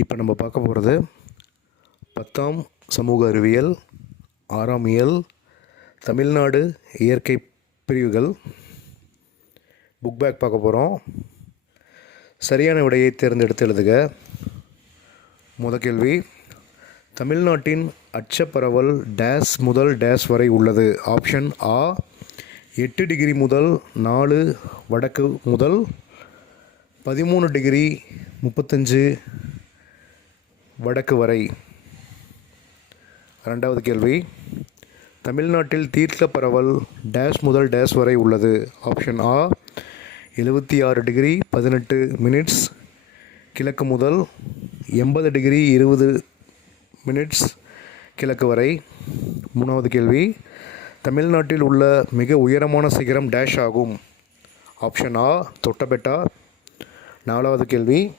இப்போ நம்ம பார்க்க போகிறது பத்தாம் சமூக அறிவியல் ஆறாம் இயல் தமிழ்நாடு இயற்கை பிரிவுகள். புக் பேக் பார்க்க போகிறோம். சரியான விடையை தேர்ந்தெடுத்து எழுதுக. முத கேள்வி தமிழ்நாட்டின் அச்சப்பரவல் டேஸ் முதல் டேஸ் வரை உள்ளது. ஆப்ஷன் ஆ எட்டு டிகிரி முதல் நாலு வடக்கு முதல் பதிமூணு டிகிரி முப்பத்தஞ்சு வடக்கு வரை. ரெண்டாவது கேள்வி. தமிழ்நாட்டில் தீர்க்க பரவல் டேஷ் முதல் டேஷ் வரை உள்ளது. ஆப்ஷன் ஆ எழுபத்தி ஆறு டிகிரி பதினெட்டு மினிட்ஸ் கிழக்கு முதல் எண்பது டிகிரி இருபது மினிட்ஸ் கிழக்கு வரை. மூணாவது கேள்வி தமிழ்நாட்டில் உள்ள மிக உயரமான சிகரம் டேஷ் ஆகும். ஆப்ஷன் ஆ தொட்டபெட்டா. நாலாவது கேள்வி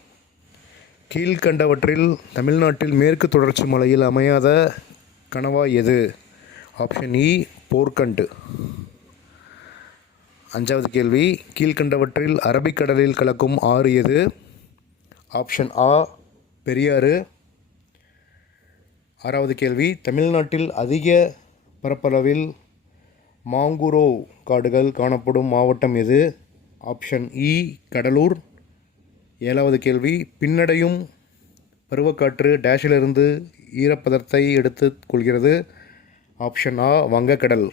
கீழ்கண்டவற்றில் தமிழ்நாட்டில் மேற்கு தொடர்ச்சி மலையில் அமையாத கனவா எது? ஆப்ஷன் இ போர்க்கண்டு. அஞ்சாவது கேள்வி கீழ்கண்டவற்றில் அரபிக்கடலில் கலக்கும் ஆறு எது? ஆப்ஷன் ஆ பெரியாறு. ஆறாவது கேள்வி தமிழ்நாட்டில் அதிக பரப்பளவில் மாங்குரோவ் காடுகள் காணப்படும் மாவட்டம் எது? ஆப்ஷன் இ கடலூர். ஏழாவது கேள்வி பின்னடையும் பருவக்காற்று டேஷிலிருந்து ஈரப்பதத்தை எடுத்து கொள்கிறது. ஆப்ஷன் ஆ வங்கக்கடல்.